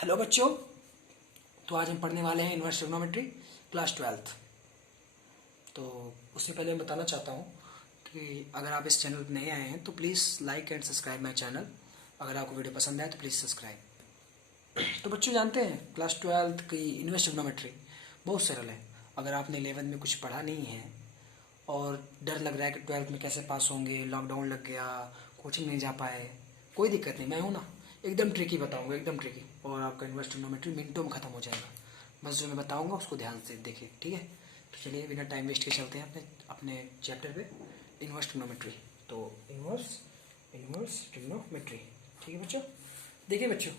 Hello बच्चों। तो आज हम पढ़ने वाले हैं इनवर्स ट्रिग्नोमेट्री क्लास 12th। तो उससे पहले मैं बताना चाहता हूँ कि अगर आप इस चैनल पर नए आए हैं तो please like and subscribe my channel. अगर आपको वीडियो पसंद आए तो प्लीज़ सब्सक्राइब। तो बच्चों जानते हैं क्लास 12th की इनवर्स ट्रिग्नोमेट्री बहुत सरल है। अगर आपने 11th में कुछ पढ़ा नहीं है और डर लग रहा है कि 12th में कैसे पास होंगे, लॉकडाउन लग गया, कोचिंग नहीं जा पाए, कोई दिक्कत नहीं, मैं हूँ ना। एकदम ट्रिकी बताऊंगा, एकदम ट्रिकी, और आपका इनवर्स ट्रिग्नोमेट्री मिनटों में ख़त्म हो जाएगा। बस जो मैं बताऊंगा उसको ध्यान से देखिए, ठीक है। तो चलिए बिना टाइम वेस्ट के चलते हैं अपने अपने चैप्टर पे, इनवर्स ट्रिग्नोमेट्री। तो इनवर्स इनवर्स ट्रिग्नोमेट्री, ठीक है बच्चों। देखिए बच्चों,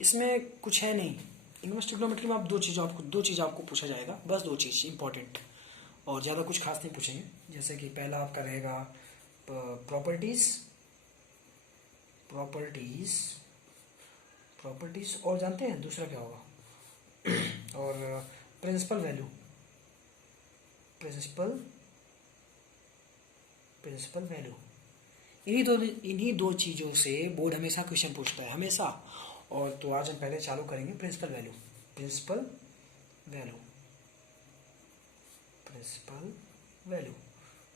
इसमें कुछ है नहीं। इनवर्स ट्रिग्नोमेट्री में आप दो चीज़ आपको पूछा जाएगा, बस दो चीज़ इंपॉर्टेंट, और ज़्यादा कुछ खास नहीं पूछेंगे। जैसे कि पहला आपका रहेगा प्रॉपर्टीज़ प्रॉपर्टीज़ प्रॉपर्टीज़, और जानते हैं दूसरा क्या होगा और principal value principal principal value. इन्हीं दो चीज़ों से बोर्ड हमेशा क्वेश्चन पूछता है, हमेशा। और तो आज हम पहले चालू करेंगे principal value. Principal value principal value.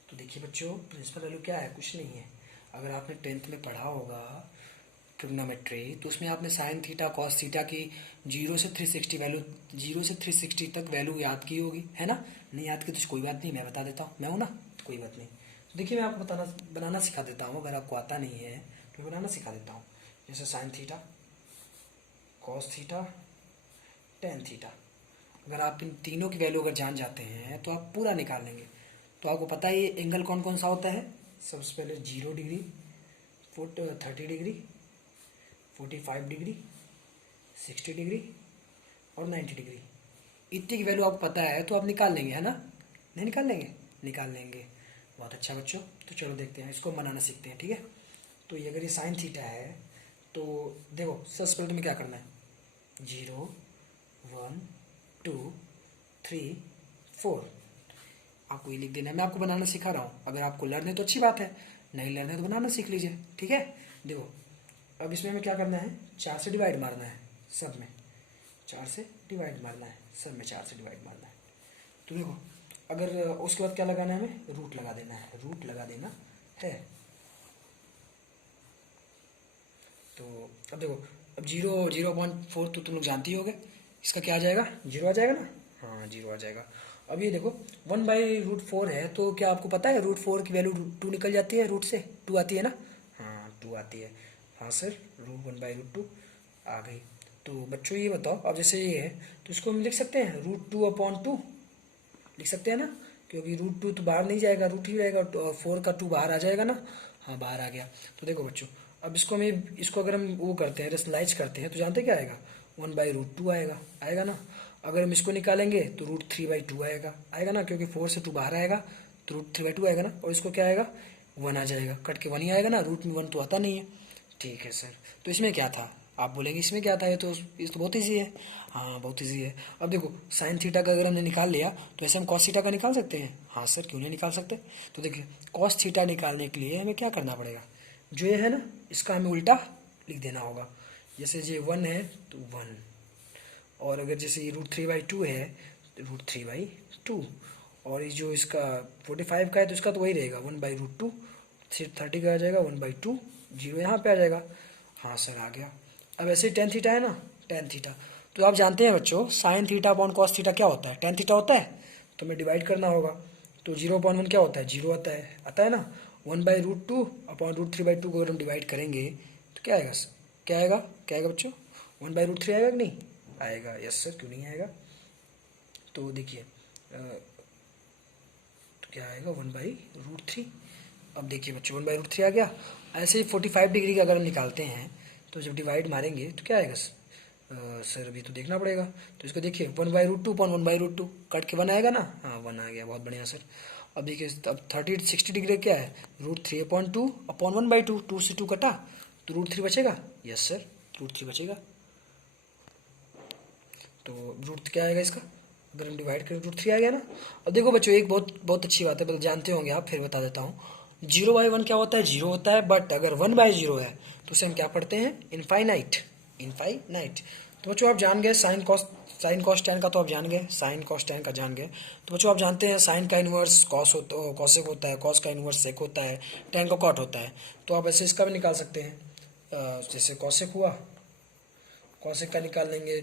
तो देखिए बच्चों, प्रिंसिपल वैल्यू क्या है? कुछ नहीं है। अगर आपने 10th में पढ़ा होगा ट्रिग्नोमेट्री, तो उसमें आपने साइन थीटा कॉस थीटा की 0 से 360 तक वैल्यू याद की होगी, है ना। नहीं याद की तो कोई बात नहीं, मैं बता देता हूँ, मैं हूँ ना, तो कोई बात नहीं। तो देखिए मैं आपको बनाना सिखा देता हूँ। अगर आपको आता नहीं है तो मैं बनाना सिखा देता हूँ। जैसे sine theta, cos theta, tan theta. अगर आप इन तीनों की वैल्यू अगर जान जाते हैं तो आप पूरा निकाल लेंगे। तो आपको पता है ये एंगल कौन कौन सा होता है। सबसे पहले 0 डिग्री, 30 डिग्री, 45 डिग्री, 60 डिग्री और 90 डिग्री। इतनी की वैल्यू आपको पता है तो आप निकाल लेंगे, है ना। नहीं निकाल लेंगे? निकाल लेंगे। बहुत अच्छा बच्चों। तो चलो देखते हैं, इसको बनाना सीखते हैं, ठीक है। तो ये अगर ये साइन थीटा है तो देखो सबसे पहले तुम्हें क्या करना है, 0 1 2 3 4 आपको ये लिख देना है। मैं आपको बनाना सिखा रहा हूँ। अगर आपको लर्न है तो अच्छी बात है, नहीं लर्न है तो बनाना सीख लीजिए, ठीक है। देखो अब इसमें हमें क्या करना है, 4 से डिवाइड मारना है सब में, 4 से डिवाइड मारना है सब में, 4 से डिवाइड मारना है। तो देखो अगर उसके बाद क्या लगाना है, हमें रूट लगा देना है, रूट लगा देना है। तो अब देखो, अब 0.4 तो तुम लोग जानती होगे, इसका क्या आ जाएगा, 0 आ जाएगा ना। हाँ 0 आ जाएगा। अब ये देखो 1/√4 है, तो क्या आपको पता है √4 की वैल्यू 2 निकल जाती है, रूट से 2 आती है ना। हाँ 2 आती है। हाँ सर, √1/√2 आ गई। तो बच्चों ये बताओ, अब जैसे ये है तो इसको हम लिख सकते हैं √2/2 लिख सकते हैं ना, क्योंकि √2 तो बाहर नहीं जाएगा, रूट ही रहेगा, और 4 का 2 बाहर आ जाएगा ना। हाँ बाहर आ गया। तो देखो बच्चों, अब इसको अगर हम वो करते हैं, रेशनलाइज करते हैं, तो जानते क्या आएगा, 1/√2 आएगा, आएगा ना। अगर हम इसको निकालेंगे तो √3/2 आएगा, आएगा ना, क्योंकि 4 से 2 बाहर आएगा तो √3/2 आएगा ना। और इसको क्या आएगा, 1 आ जाएगा, कट के 1 ही आएगा ना, रूट में 1 तो आता नहीं है। ठीक है सर, तो इसमें क्या था, आप बोलेंगे इसमें क्या था, ये तो बहुत ईजी है। हाँ बहुत ईजी है। अब देखो साइन थीटा का अगर हमने निकाल लिया तो ऐसे हम कॉस थीटा का निकाल सकते हैं। हाँ सर, क्यों नहीं निकाल सकते। तो देखिए कॉस थीटा निकालने के लिए हमें क्या करना पड़ेगा, जो ये है ना इसका हमें उल्टा लिख देना होगा। जैसे ये 1 है तो 1, और अगर जैसे ये √3/2 है तो √3/2, और ये जो इसका 45 का है तो इसका तो वही रहेगा 1/√2, 30 का आ जाएगा 1/2, 0 यहाँ पे आ जाएगा। हाँ सर आ गया। अब ऐसे ही टेन थीटा है ना, टेन थीटा, तो आप जानते हैं बच्चों sine theta upon cos theta क्या होता है, टेन थीटा होता है। तो हमें डिवाइड करना होगा, तो 0/1 क्या होता है, 0 आता है ना। 1/√2 अपॉन √3/2 को अगर हम डिवाइड करेंगे तो क्या आएगा, क्या आएगा बच्चों, 1/√3 आएगा कि नहीं आएगा। यस सर, क्यों नहीं आएगा। तो देखिए तो क्या आएगा, 1/√3। अब देखिए बच्चों 1/√3 आ गया। ऐसे ही 45 डिग्री का अगर हम निकालते हैं तो जब डिवाइड मारेंगे तो क्या आएगा, सर अभी तो देखना पड़ेगा। तो इसको देखिए 1/√2 अपॉन 1/√2, कट के 1 आएगा ना। हाँ 1 आ गया, बहुत बढ़िया सर। अब देखिए अब 60 डिग्री क्या है, √3/2 अपॉन 1/2, 2 से 2 कटा तो √3 बचेगा। यस सर, √3 बचेगा। तो रूट क्या आएगा इसका, अगर हम डिवाइड करें √3 आ गया ना। अब देखो बच्चों एक बहुत बहुत अच्छी बात है, बस जानते होंगे आप, फिर बता देता हूँ। 0/1 क्या होता है, 0 होता है, बट अगर 1/0 है तो उसे हम क्या पढ़ते हैं, इनफाइनाइट। इनफाइनाइट तो बच्चों आप जान गए साइन कॉस टेन का, तो आप जान गए साइन कॉस टेन का जान गए। तो बच्चों आप जानते हैं साइन का इन्वर्स कॉसेक होता है, कॉस का इन्वर्स सेक होता है, टेन का कॉट होता है। तो आप ऐसे इसका भी निकाल सकते हैं। जैसे कॉसेक हुआ, कॉसेक का निकाल लेंगे,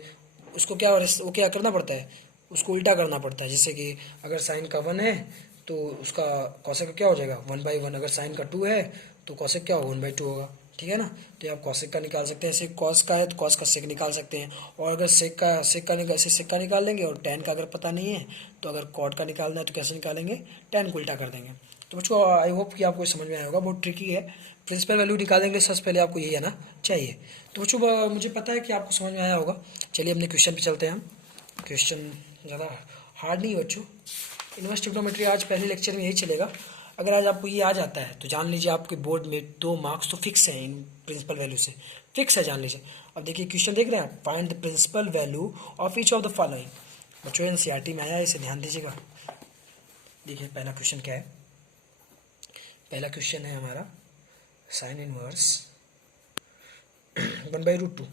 उसको क्या वो क्या करना पड़ता है, उसको उल्टा करना पड़ता है। जैसे कि अगर साइन का 1 है तो उसका कॉसेक का क्या हो जाएगा 1/1, अगर साइन का 2 है तो कॉसेक क्या होगा 1/2 होगा। ठीक है ना। तो ये आप कॉसेक का निकाल सकते हैं, ऐसे कॉस का है तो कॉस का सेक निकाल सकते हैं। और अगर सेक का निकाल लेंगे, और टेन का अगर पता नहीं है तो अगर कॉट का निकालना है तो कैसे निकालेंगे, टेन को उल्टा कर देंगे। तो बच्चों आई होप कि आपको समझ में आया होगा, बहुत ट्रिकी है। प्रिंसिपल वैल्यू निकालेंगे सबसे पहले आपको यही आना चाहिए। तो बच्चों मुझे पता है कि आपको समझ में आया होगा। चलिए अपने क्वेश्चन पे चलते हैं हम। क्वेश्चन ज़्यादा हार्ड नहीं है बच्चों, इनवर्स ट्रिग्नोमेट्री आज पहले लेक्चर में यही चलेगा। अगर आज आपको ये आ जाता है तो जान लीजिए आपके बोर्ड में 2 मार्क्स तो फिक्स हैं, इन प्रिंसिपल वैल्यू से फिक्स है, जान लीजिए। अब देखिए क्वेश्चन देख रहे हैं, find the principal value of each of the following. बच्चों एनसीईआरटी में आया है, इसे ध्यान दीजिएगा। देखिए पहला क्वेश्चन क्या है, पहला क्वेश्चन है हमारा साइन इनवर्स 1/√2।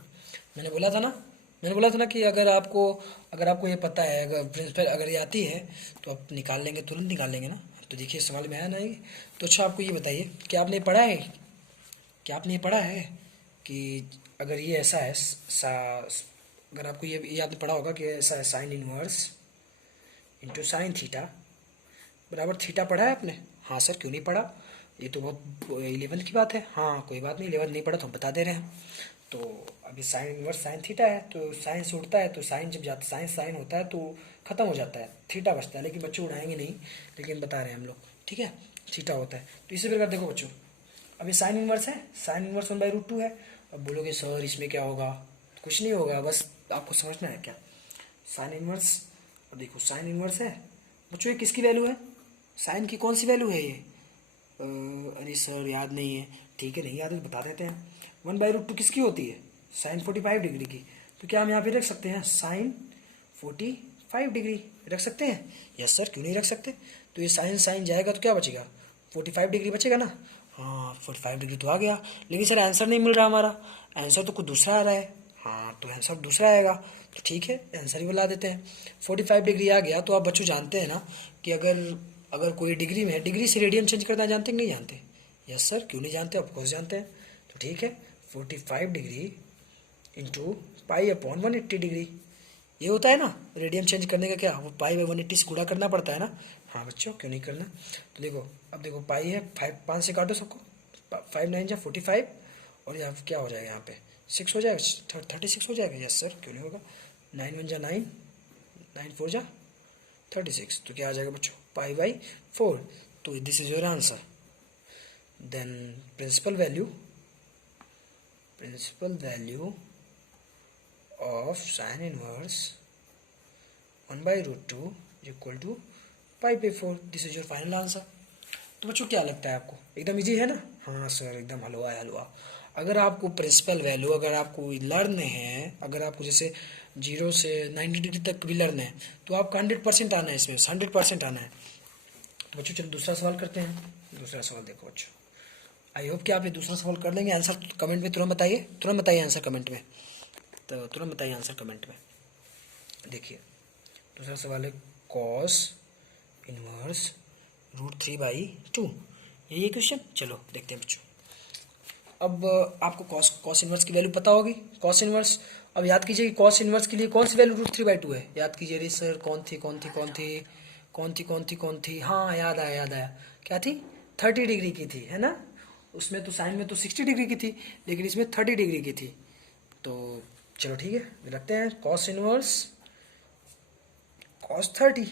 मैंने बोला था ना कि अगर आपको ये पता है, अगर प्रिंसिपल अगर ये आती है तो आप निकाल लेंगे, तुरंत निकाल लेंगे ना। तो देखिए सवाल में आया ना ये। तो अच्छा आपको ये बताइए कि आपने ये पढ़ा है कि अगर ये ऐसा है अगर आपको ये आपने पढ़ा होगा कि ऐसा है sine inverse into sine theta बराबर थीटा, पढ़ा है आपने? हाँ सर क्यों नहीं पढ़ा, ये तो बहुत 11th की बात है। हाँ कोई बात नहीं, 11th नहीं पढ़ा तो हम बता दे रहे हैं। तो अभी साइन इनवर्स साइन थीटा है, तो साइन से उड़ता है, तो साइन जब जाता साइन होता है तो खत्म हो जाता है, थीटा बचता है। लेकिन बच्चे उड़ाएंगे नहीं, लेकिन बता रहे हैं हम लोग, ठीक है, थीटा होता है। तो इसी प्रकार देखो बच्चों, अभी साइन इनवर्स है, साइन इनवर्स 1/√2 है। अब बोलोगे सर इसमें क्या होगा, कुछ नहीं होगा, बस आपको समझना है क्या साइन इनवर्स। अब देखो साइन इनवर्स है बच्चों, ये किसकी वैल्यू है, साइन की कौन सी वैल्यू है ये, अरे सर याद नहीं है, ठीक है नहीं याद है तो बता देते हैं। 1/√2 किसकी होती है, साइन 45 डिग्री की। तो क्या हम यहाँ पे रख सकते हैं साइन 45 डिग्री, रख सकते हैं? यस सर क्यों नहीं रख सकते। तो ये साइन साइन जाएगा तो क्या बचेगा, 45 डिग्री बचेगा ना। हाँ 45 डिग्री तो आ गया, लेकिन सर आंसर नहीं मिल रहा हमारा, आंसर तो कुछ दूसरा आ रहा है। हाँ तो आंसर दूसरा आएगा, तो ठीक है आंसर ही बता देते हैं। 45 डिग्री आ गया, तो आप बच्चों जानते हैं ना कि अगर अगर कोई डिग्री में है, डिग्री से रेडियन चेंज करना जानते हैं कि नहीं जानते? यस सर क्यों नहीं जानते, ऑफकोर्स जानते हैं। तो ठीक है 45 degree into pi upon 180 degree, ये होता है ना रेडियन चेंज करने का, क्या वो पाई बाई 180 से गुणा करना पड़ता है ना। हाँ बच्चों क्यों नहीं करना। तो देखो अब देखो पाई है 5 से काटो सबको, 5 9 जा 45, और यहाँ क्या हो जाएगा, यहाँ पे 6 हो जाएगा, 36 हो जाएगा। यस सर क्यों नहीं होगा, 9 1 जा 9, 9 4 जा 36, तो क्या आ जाएगा बच्चों पाई/4। तो this is your answer. Then principal value of sine inverse 1/√2 equal to पाई/4, this is your final answer. तो बच्चों क्या लगता है आपको, एकदम इजी है ना? हाँ सर एकदम हलवा है हलवा। अगर आपको प्रिंसिपल वैल्यू अगर आपको लर्न है, अगर आपको जैसे 0 से 90 डिग्री तक भी लर्न है, तो आपका 100% आना है, इसमें 100% आना है। तो बच्चों चलो दूसरा सवाल करते हैं। दूसरा सवाल देखो बच्चों, आई होप कि आप ये दूसरा सवाल कर लेंगे। आंसर कमेंट में तुरंत बताइए आंसर कमेंट में, तो तुरंत बताइए आंसर कमेंट में। देखिए दूसरा सवाल है कॉस इनवर्स √3/2, यही है क्वेश्चन। चलो देखते हैं बच्चों। अब आपको कॉस इनवर्स की वैल्यू पता होगी, कॉस इनवर्स। अब याद कीजिए कि कॉस इनवर्स के लिए कौन सी वैल्यू √3/2 है, याद कीजिए। अरे सर कौन थी, हाँ याद आया, क्या थी, 30 डिग्री की थी, है ना। उसमें तो साइन में तो 60 डिग्री की थी, लेकिन इसमें 30 डिग्री की थी। तो चलो ठीक है रखते हैं कॉस इनवर्स कॉस 30,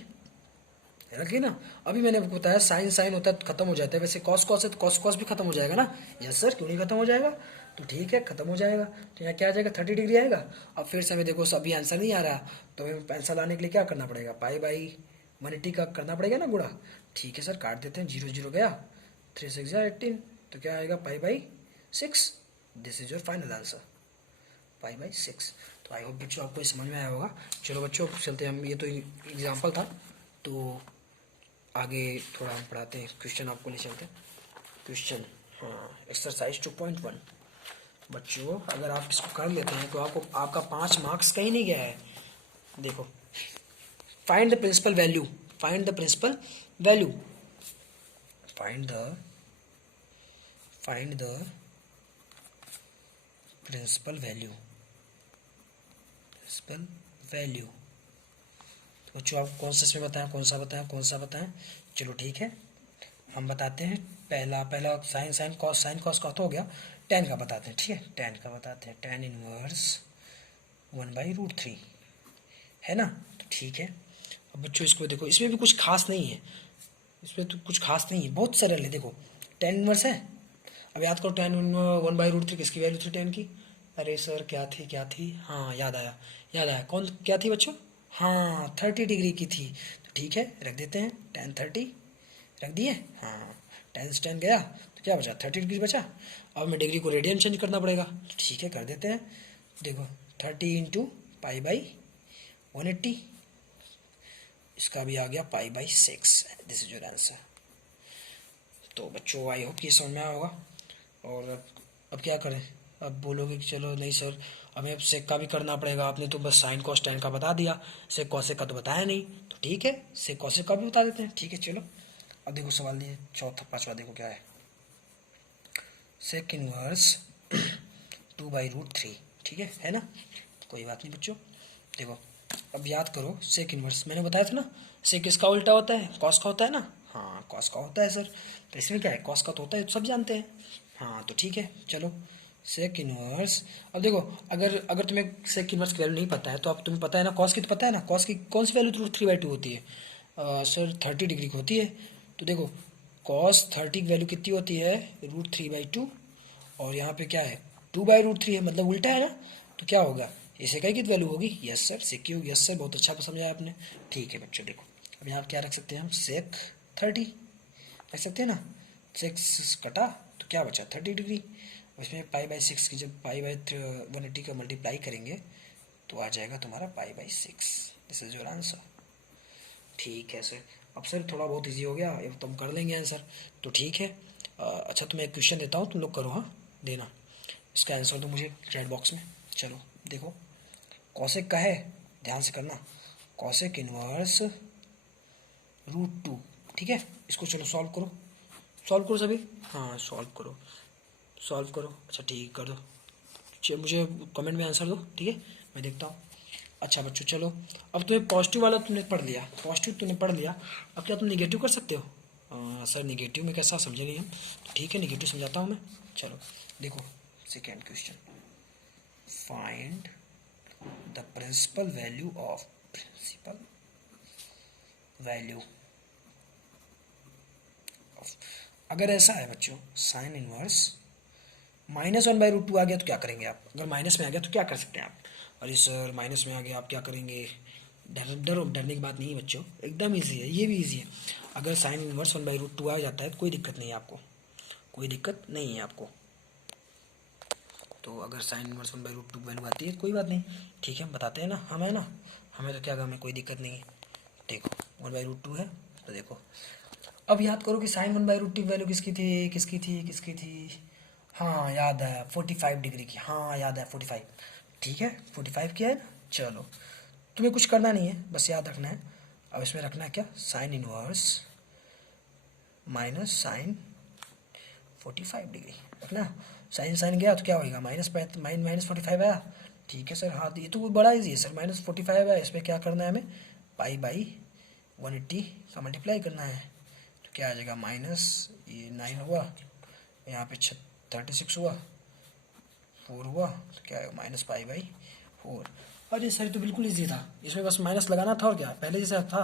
रखिए ना। अभी मैंने आपको बताया साइन साइन होता है तो खत्म हो जाता है, वैसे कॉस कॉस है तो कॉस कॉस भी खत्म हो जाएगा ना। यस सर क्यों नहीं खत्म हो जाएगा, तो ठीक है खत्म हो जाएगा। तो यहाँ क्या आ जाएगा 30 डिग्री आएगा। अब फिर से हमें देखो अभी आंसर नहीं आ रहा, तो हमें आंसर लाने के लिए क्या करना पड़ेगा, पाई/180 का करना पड़ेगा ना गुणा। ठीक है सर काट देते हैं, 0 0 गया, 3 6 जा 18, तो क्या आएगा पाई/6। This is your final answer पाई/6। तो आई होप बच्चों आपको ये समझ में आया होगा। चलो बच्चों चलते हैं हम, ये तो एग्जाम्पल था, तो आगे थोड़ा हम पढ़ाते हैं, क्वेश्चन आपको ले चलते हैं। क्वेश्चन हाँ एक्सरसाइज 2.1। बच्चों अगर आप इसको कर लेते हैं तो आपको आपका 5 मार्क्स कहीं नहीं गया है। देखो, find the principal value, find the principal value, find the principal value, principal value. तो बच्चों आप कौन सा इसमें बताएं, कौन सा बताएं, कौन सा बताएं? चलो ठीक है, हम बताते हैं। पहला साइन कॉस का तो हो गया। टेन का बताते हैं, ठीक है, टेन का बताते हैं। टेन इनवर्स 1/√3 है ना, तो ठीक है। अब बच्चों इसको देखो, इसमें भी कुछ खास नहीं है, इसमें तो कुछ खास नहीं है, बहुत सरल है। देखो टेन इनवर्स है। अब याद करो, टेन 1/√3 किसकी वैल्यू थी टेन की? अरे सर क्या थी, हाँ याद आया, कौन क्या थी बच्चों? हाँ 30 डिग्री की थी। तो ठीक है, रख देते हैं टेन 30, रख दिए। हाँ, टेन से टेन गया तो क्या बचा? 30 डिग्री बचा। अब हमें डिग्री को रेडियन चेंज करना पड़ेगा, तो ठीक है कर देते हैं। देखो 30 इंटू पाई/180, इसका भी आ गया पाई/6। This is your answer. तो बच्चों आई होप ये समझ में आया होगा। और अब क्या करें? अब बोलोगे कि चलो नहीं सर, हमें अब सेक का भी करना पड़ेगा, आपने तो बस साइन कॉस टेन का बता दिया, सेक कॉसेक का तो बताया नहीं। तो ठीक है, सेक कॉसेक का भी बता देते हैं, ठीक है चलो। अब देखो सवाल दिए चौथा पांचवा, देखो क्या है। सेक इनवर्स 2/√3, ठीक है ना, कोई बात नहीं बच्चों। देखो अब याद करो, सेक इनवर्स मैंने बताया था ना, सेक किसका उल्टा होता है? कॉस का होता है ना। हाँ कॉस का होता है सर, तो इसमें क्या है, कॉस का तो होता है, तो सब जानते हैं। हाँ तो ठीक है चलो, सेक इनवर्स। अब देखो, अगर अगर तुम्हें सेक इनवर्स की वैल्यू नहीं पता है तो अब तुम्हें पता है ना कॉस की, तो पता है ना कॉस की कौन सी वैल्यू √3/2 होती है? सर 30 डिग्री की होती है। तो देखो कॉस 30 की वैल्यू कितनी होती है? √3/2। और यहाँ पे क्या है? 2/√3 है, मतलब उल्टा है ना, तो क्या होगा? इसे कई की वैल्यू होगी? यस सर, सेक की होगी। यस सर, बहुत अच्छा समझाया आपने। ठीक है बच्चों, देखो अब यहाँ क्या रख सकते हैं हम? सेक 30 रख सकते हैं ना। सिक्स कटा तो क्या बचा? 30 डिग्री। उसमें पाई/6 की जब पाई/180 का मल्टीप्लाई करेंगे तो आ जाएगा तुम्हारा पाई/6। This is your answer. ठीक है सर, अब सर थोड़ा बहुत इजी हो गया, अब तुम कर लेंगे आंसर, तो ठीक है। अच्छा तुम्हें एक क्वेश्चन देता हूँ, तुम लोग करो, हाँ देना, इसका आंसर दो मुझे चैट बॉक्स में। चलो देखो, कॉसेक का है, ध्यान से करना, कॉसेक इनवर्स √2, ठीक है। इसको चलो सॉल्व करो, सॉल्व करो सभी, हाँ सॉल्व करो, सॉल्व करो। अच्छा ठीक कर दो, मुझे कमेंट में आंसर दो, ठीक है, मैं देखता हूँ। अच्छा बच्चों चलो, अब तुम्हें पॉजिटिव वाला तुमने पढ़ लिया, पॉजिटिव तुमने पढ़ लिया, अब क्या तुम निगेटिव कर सकते हो? सर निगेटिव में कैसा, समझे नहीं हम, तो ठीक है निगेटिव समझाता हूँ मैं। चलो देखो, second question, find the principal value of, principal value of, अगर ऐसा है बच्चों, साइन इनवर्स -1/√2 आ गया तो क्या करेंगे आप? अगर माइनस में आ गया तो क्या कर सकते हैं आप? अरे सर माइनस में आ गया आप क्या करेंगे? डरने की बात नहीं है बच्चों, एकदम इजी है, ये भी इजी है। अगर साइन इनवर्स 1/√2 आ जाता है तो कोई दिक्कत नहीं है आपको, कोई दिक्कत नहीं है आपको। तो अगर साइन इनवर्स 1/√2 वैल्यू आती है तो कोई बात नहीं, ठीक है हम बताते हैं ना, हम है ना, हमें तो क्या, हमें कोई दिक्कत नहीं है। देखो 1/√2 है, तो देखो अब याद करो कि साइन 1/√2 वैल्यू किसकी थी? हाँ याद है, 45 डिग्री की, हाँ याद है 45, ठीक है 45 की है ना। चलो तुम्हें कुछ करना नहीं है, बस याद रखना है। अब इसमें रखना है क्या? Sine inverse minus sine 45 degree रखना। साइन साइन गया तो क्या होगा? -45 आया, ठीक है सर। हाँ ये तो बड़ा इजी है सर, -45 आया, इसमें क्या करना है हमें? पाई/180 का मल्टीप्लाई करना है, तो क्या आ जाएगा? माइनस ये 9 हुआ, यहाँ पे 36 हुआ, 4 हुआ, तो क्या है? -पाई/4। अरे सर तो बिल्कुल इजी था, इसमें बस माइनस लगाना था और क्या, पहले जैसा था।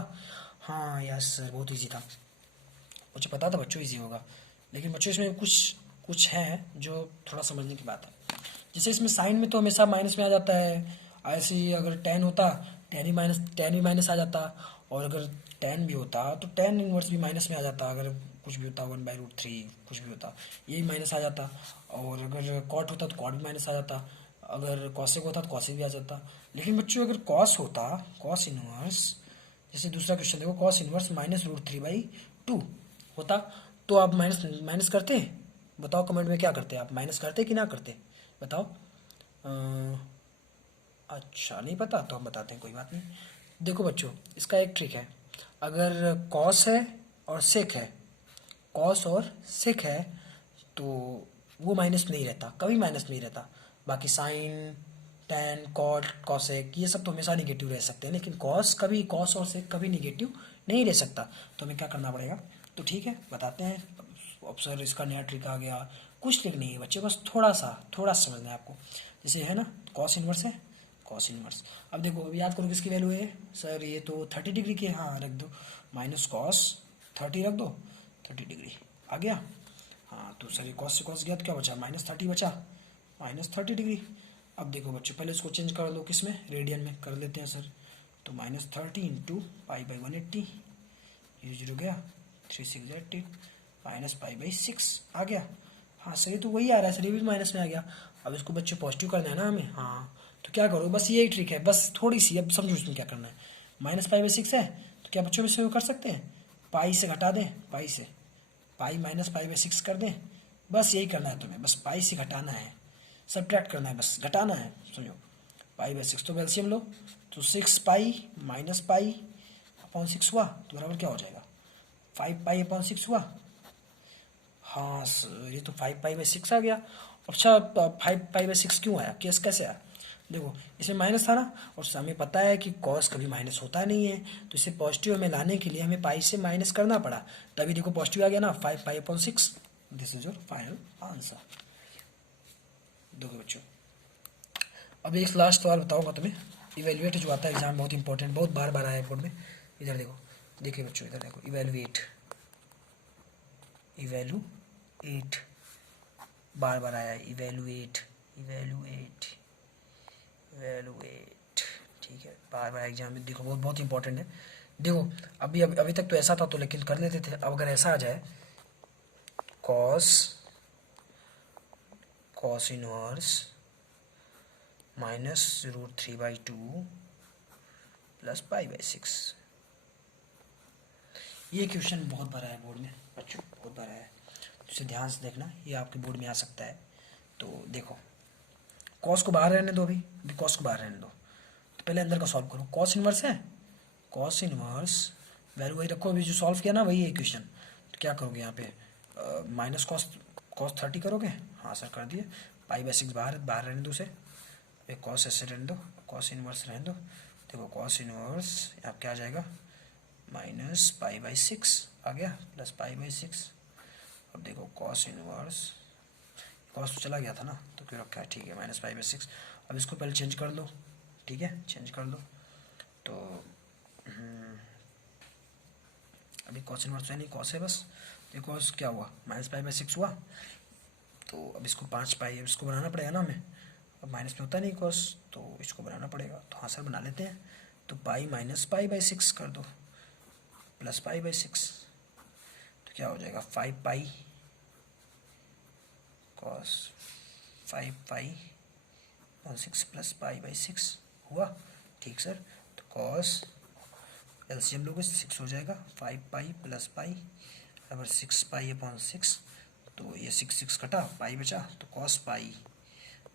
हाँ यस सर, बहुत इजी था, मुझे पता था बच्चों इजी होगा, लेकिन बच्चों इसमें कुछ कुछ है जो थोड़ा समझने की बात है। जैसे इसमें साइन में तो हमेशा माइनस में आ जाता है, ऐसे ही अगर टेन होता, टेन भी माइनस आ जाता, और अगर टेन भी होता तो टेन इनवर्स भी माइनस में आ जाता, अगर कुछ भी होता 1/√3 कुछ भी होता ये भी माइनस आ जाता, और अगर कॉट होता तो कॉट भी माइनस आ जाता, अगर कॉसेक होता तो कॉसेक भी आ जाता। लेकिन बच्चों अगर कॉस होता, कॉस इनवर्स, जैसे दूसरा क्वेश्चन देखो, कॉस इनवर्स -√3/2 होता, तो आप माइनस माइनस करते? बताओ कमेंट में क्या करते आप, माइनस करते कि ना करते? बताओ। अच्छा नहीं पता तो हम बताते हैं, कोई बात नहीं। देखो बच्चों, इसका एक ट्रिक है। अगर कॉस है और सेक है, कॉस और सेक है, तो वो माइनस नहीं रहता, कभी माइनस नहीं रहता। बाकी साइन, टेन, कॉट, कॉसेक ये सब तो हमेशा निगेटिव रह सकते हैं, लेकिन कॉस कभी, कॉस और सेक कभी निगेटिव नहीं रह सकता। तो हमें क्या करना पड़ेगा, तो ठीक है बताते हैं। अब सर इसका नया ट्रिक आ गया। कुछ ट्रिक नहीं है बच्चे, बस थोड़ा सा समझना है आपको। जैसे है ना, कॉस इनवर्स है, कॉस इनवर्स। अब देखो, अब याद करो किसकी वैल्यू है सर, ये तो 30 डिग्री की है, हाँ रख दो, माइनस कॉस 30 रख दो, 30 डिग्री आ गया। हाँ तो सर ये कॉस से कॉस गया तो क्या बचा, -30 बचा, -30 डिग्री। अब देखो बच्चों, पहले इसको चेंज कर लो, किस में, रेडियन में कर लेते हैं सर। तो -30 इंटू पाई/180, ये 0 गया, 3 6 -पाई/6 आ गया। हाँ सही तो वही आ रहा है सर, ये भी माइनस में आ गया। अब इसको बच्चों पॉजिटिव करना है ना हमें, हाँ तो क्या करो, बस यही ट्रिक है, बस थोड़ी सी, अब समझो इसमें क्या करना है। -पाई/6 है तो क्या बच्चों इसमें कर सकते हैं, पाई से घटा दें, पाई से, पाई -पाई/6 कर दें। बस यही करना है तुम्हें, बस पाई से घटाना है, सब्ट्रैक्ट करना है, बस घटाना है, समझो। पाई/6 तो एलसीएम लो, तो 6 पाई माइनस पाई अपॉन 6 हुआ तो बराबर क्या हो जाएगा, 5 पाई/6 हुआ। हाँ सर ये तो 5 पाई/6 आ गया। अच्छा 5 पाई/6 क्यों आया, केस कैसे आया, देखो इसमें माइनस था ना, और हमें पता है कि कॉस कभी माइनस होता नहीं है, तो इसे पॉजिटिव में लाने के लिए हमें पाई से माइनस करना पड़ा, तभी देखो पॉजिटिव आ गया ना, 5 पाई/6। This is your final answer. देखो बच्चों, अब एक लास्ट सवाल बताऊंगा तुम्हें, इवेल्युएट जो आता है एग्जाम, बहुत इंपॉर्टेंट, बहुत बार बार आया है बोर्ड में। इधर देखो, देखिए बच्चों इधर देखो, इवेल्युएट, इवेल्युएट बार बार आया है, इवेल्युएट, इवेल्युएट, इवेल्युएट, ठीक है, बार बार एग्जाम में देखो, बहुत बहुत इंपॉर्टेंट है। देखो अभी तक तो ऐसा था तो लेकिन कर लेते थे, अब अगर ऐसा आ जाए, कॉस, कॉस इनवर्स -√3/2 प्लस पाई/6, ये क्वेश्चन बहुत बार आया बोर्ड में बच्चों, बहुत बार आया है, तो इसे ध्यान से देखना, ये आपके बोर्ड में आ सकता है। तो देखो, कॉस को बाहर रहने दो, अभी कॉस को बाहर रहने दो, तो पहले अंदर का सॉल्व करो। कॉस इनवर्स है, कॉस इनवर्स वैल्यू वही रखो, अभी जो सॉल्व किया ना वही है क्वेश्चन। तो क्या करोगे यहाँ पे, माइनस कॉस, कॉस 30 करोगे, हाँ सर कर दिए, पाई/6 बाहर बाहर रहने दो उसे, एक कॉस ऐसे रहने दो, कॉस इनवर्स रहने दो। देखो कॉस इनवर्स आप क्या आ जाएगा, -पाई/6 आ गया, प्लस पाई/6। अब देखो कॉस इनवर्स, कॉस तो चला गया था ना तो क्यों रखा है, ठीक है, -पाई/6। अब इसको पहले चेंज कर लो, ठीक है चेंज कर लो। तो अभी कॉस इनवर्स है नहीं, कॉस है बस, देखो क्या हुआ, -पाई/6 हुआ। तो अब इसको 5 पाई, इसको बनाना पड़ेगा ना हमें, अब माइनस में होता नहीं कॉस, तो इसको बनाना पड़ेगा, तो हाँ सर बना लेते हैं। तो पाई -पाई/6 कर दो, प्लस पाई/6, तो क्या हो जाएगा, 5 पाई कॉस 5 पाई/6 प्लस पाई/6 हुआ, ठीक सर। तो कॉस एलसीएम लोगे 6 हो जाएगा, 5 पाई प्लस पाई बराबर 6 पाई/6, तो ये 6 कटा, पाई बचा, तो कॉस पाई।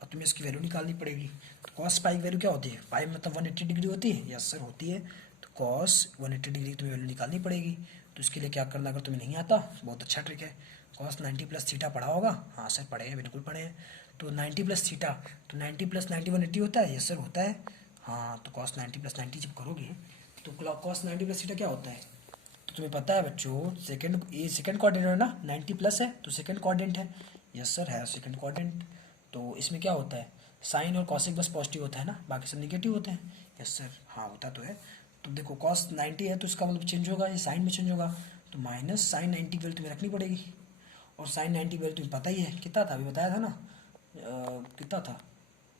अब तुम्हें इसकी वैल्यू निकालनी पड़ेगी, तो कॉस पाई की वैल्यू क्या होती है, पाई मतलब 180 डिग्री होती है, यस सर होती है। तो कॉस 180 डिग्री तुम्हें वैल्यू निकालनी पड़ेगी। तो इसके लिए क्या करना, अगर तुम्हें नहीं आता, बहुत अच्छा ट्रिक है, कॉस 90 प्लस थीटा पढ़ा होगा, हाँ सर पढ़े हैं, बिल्कुल पढ़े हैं। तो 90 प्लस थीटा, तो 90 प्लस 90 180 होता है, यस सर होता है। हाँ तो कॉस 90 प्लस 90 जब करोगे तो कॉस 90 प्लस थीटा क्या होता है, तो तुम्हें पता है बच्चों, सेकंड, ये सेकंड क्वाड्रेंट है ना, 90 प्लस है तो सेकंड क्वाड्रेंट है, यस सर है सेकंड क्वाड्रेंट। तो इसमें क्या होता है, साइन और कॉसिक बस पॉजिटिव होता है ना, बाकी सब निगेटिव होते हैं, यस सर हाँ होता तो है। तो देखो कॉस 90 है तो इसका मतलब चेंज होगा, ये साइन में चेंज होगा, तो माइनस साइन 90 की वैल्यू तुम्हें रखनी पड़ेगी, और साइन 90 की वैल्यू तुम्हें पता ही है कितना था, अभी बताया था ना, कितना था,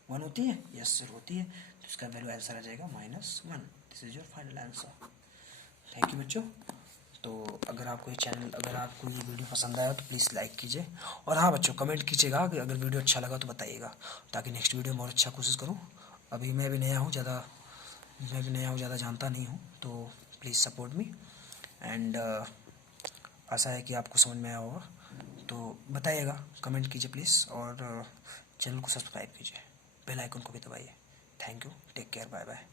1 होती है, यस सर होती है। तो इसका वैल्यू आंसर आ जाएगा -1। This is your final answer. Thank you बच्चों। तो अगर आपको ये चैनल, अगर आपको ये वीडियो पसंद आया तो प्लीज़ लाइक कीजिए, और हाँ बच्चों कमेंट कीजिएगा कि अगर वीडियो अच्छा लगा तो बताइएगा, ताकि नेक्स्ट वीडियो में और अच्छा कोशिश करूँ। अभी मैं भी नया हूँ, ज़्यादा जानता नहीं हूँ, तो प्लीज़ सपोर्ट मी, एंड आशा है कि आपको समझ में आया होगा। तो बताइएगा, कमेंट कीजिए प्लीज़, और चैनल को सब्सक्राइब कीजिए, बेल आइकन को भी दबाइए। Thank you, take care, bye bye.